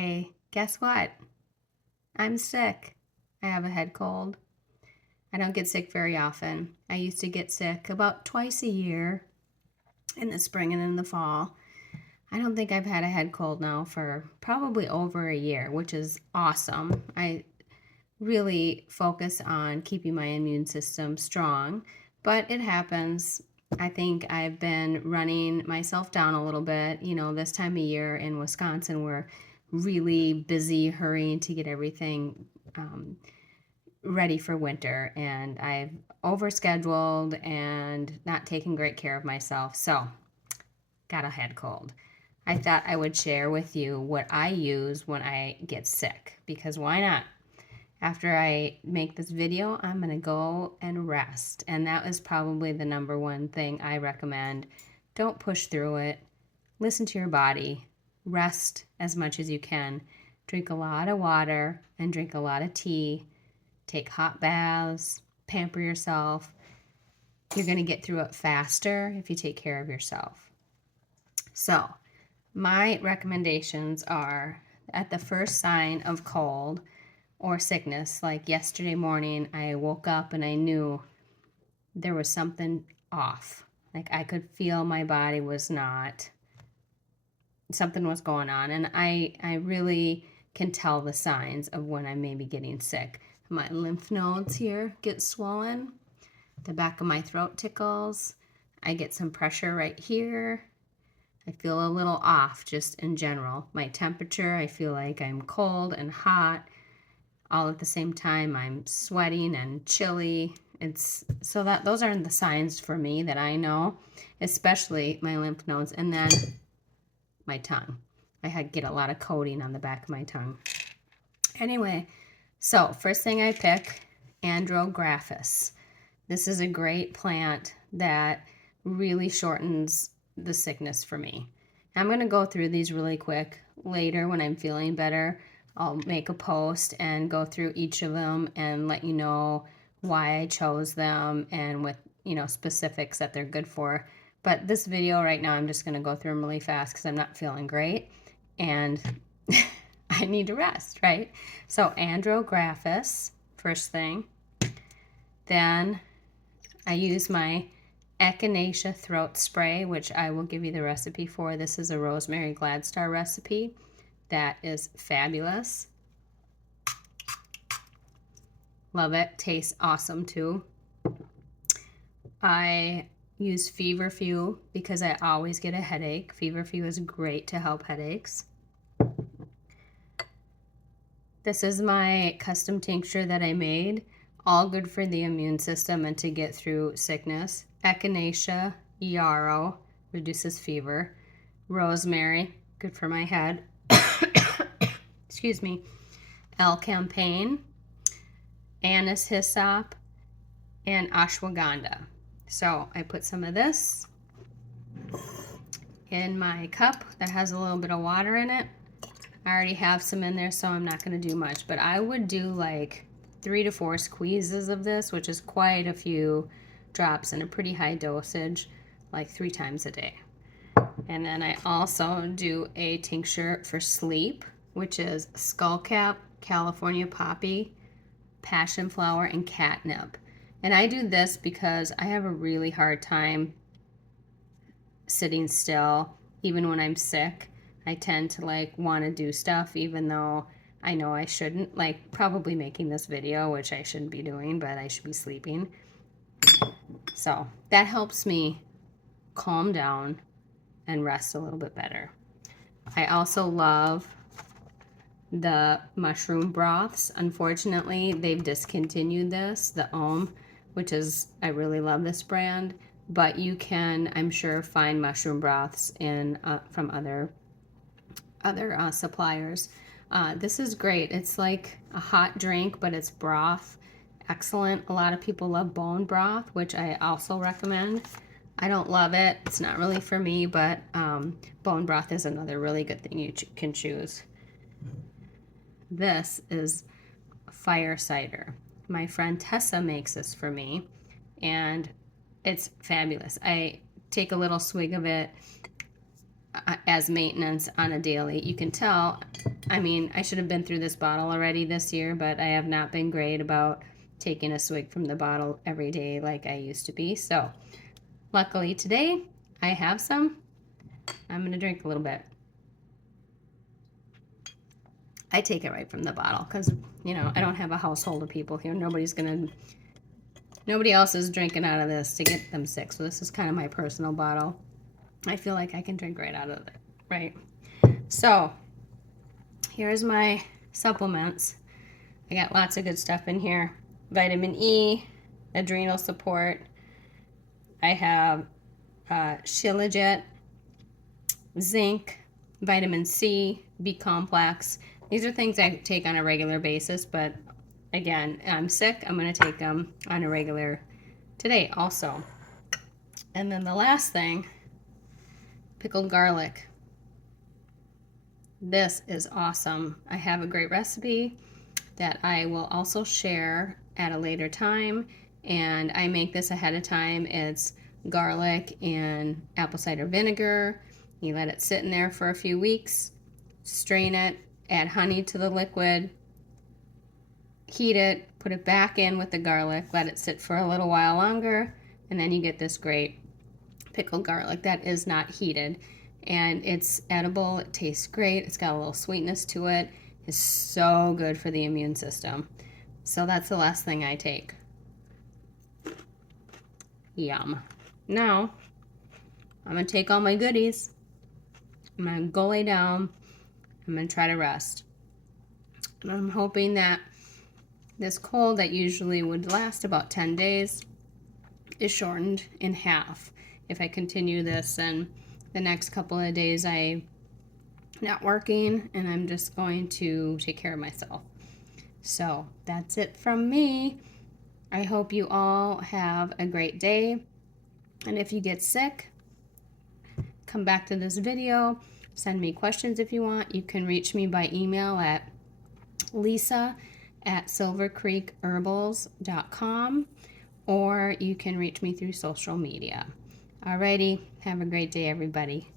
Hey, guess what? I'm sick. I have a head cold. I don't get sick very often. I used to get sick about twice a year in the spring and in the fall. I don't think I've had a head cold now for probably over a year, which is awesome. I really focus on keeping my immune system strong, but it happens. I think I've been running myself down a little bit. You know, this time of year in Wisconsin, we're really busy hurrying to get everything ready for winter, and I've overscheduled and not taken great care of myself, so got a head cold. I thought I would share with you what I use when I get sick, because why not? After I make this video, I'm going to go and rest, and that is probably the number one thing I recommend. Don't push through it. Listen to your body. Rest as much as you can. Drink a lot of water and drink a lot of tea. Take hot baths. Pamper yourself. You're going to get through it faster if you take care of yourself. So, my recommendations are at the first sign of cold or sickness, like yesterday morning, I woke up and I knew there was something off. Like I could feel my body was not, something was going on. And I really can tell the signs of when I may be getting sick. My lymph nodes here get swollen. The back of my throat tickles. I get some pressure right here. I feel a little off just in general. My temperature, I feel like I'm cold and hot. All at the same time, I'm sweating and chilly. Those are the signs for me that I know, especially my lymph nodes, and then my tongue. I get a lot of coating on the back of my tongue. Anyway, so first thing I pick, Andrographis. This is a great plant that really shortens the sickness for me. I'm going to go through these really quick later when I'm feeling better. I'll make a post and go through each of them and let you know why I chose them and with, specifics that they're good for. But this video right now, I'm just going to go through them really fast because I'm not feeling great and I need to rest, right? So Andrographis, first thing. Then I use my Echinacea throat spray, which I will give you the recipe for. This is a Rosemary Gladstar recipe. That is fabulous. Love it. Tastes awesome too. I use Feverfew because I always get a headache. Feverfew is great to help headaches. This is my custom tincture that I made. All good for the immune system and to get through sickness. Echinacea, yarrow, reduces fever. Rosemary, good for my head. Excuse me. L-campaign, anise hyssop, and ashwagandha. So I put some of this in my cup that has a little bit of water in it. I already have some in there, so I'm not going to do much, but I would do like 3 to 4 squeezes of this, which is quite a few drops in a pretty high dosage, like 3 times a day. And then I also do a tincture for sleep, which is skullcap, California poppy, passion flower, and catnip. And I do this because I have a really hard time sitting still, even when I'm sick. I tend to want to do stuff even though I know I shouldn't, probably making this video, which I shouldn't be doing, but I should be sleeping. So that helps me calm down and rest a little bit better. I also love the mushroom broths. Unfortunately, they've discontinued this, the Om, which is, I really love this brand, but you can, I'm sure, find mushroom broths in from other suppliers. This is great. It's like a hot drink, but it's broth. Excellent. A lot of people love bone broth, which I also recommend. I don't love it. It's not really for me, but bone broth is another really good thing you can choose. This is fire cider. My friend Tessa makes this for me, and it's fabulous. I take a little swig of it as maintenance on a daily. You can tell I mean, I should have been through this bottle already this year, but I have not been great about taking a swig from the bottle every day like I used to be. So luckily today I have some. I'm going to drink a little bit. I take it right from the bottle because, you know, I don't have a household of people here. Nobody else is drinking out of this to get them sick. So this is kind of my personal bottle. I feel like I can drink right out of it, right? So here's my supplements. I got lots of good stuff in here. Vitamin E, adrenal support. I have Shilajit, zinc, vitamin C, B complex. These are things I take on a regular basis, but again, I'm sick. I'm going to take them on a regular today also. And then the last thing, pickled garlic. This is awesome. I have a great recipe that I will also share at a later time, and I make this ahead of time. It's garlic and apple cider vinegar. You let it sit in there for a few weeks, strain it, add honey to the liquid, heat it, put it back in with the garlic, let it sit for a little while longer, and then you get this great pickled garlic that is not heated. And it's edible, it tastes great, it's got a little sweetness to it. It's so good for the immune system. So that's the last thing I take. Yum. Now, I'm going to take all my goodies. I'm going to go lay down. I'm going to try to rest. And I'm hoping that this cold that usually would last about 10 days is shortened in half. If I continue this, and the next couple of days I'm not working and I'm just going to take care of myself. So that's it from me. I hope you all have a great day. And if you get sick, come back to this video. Send me questions if you want. You can reach me by email at lisa@silvercreekherbals.com, or you can reach me through social media. Alrighty, have a great day, everybody.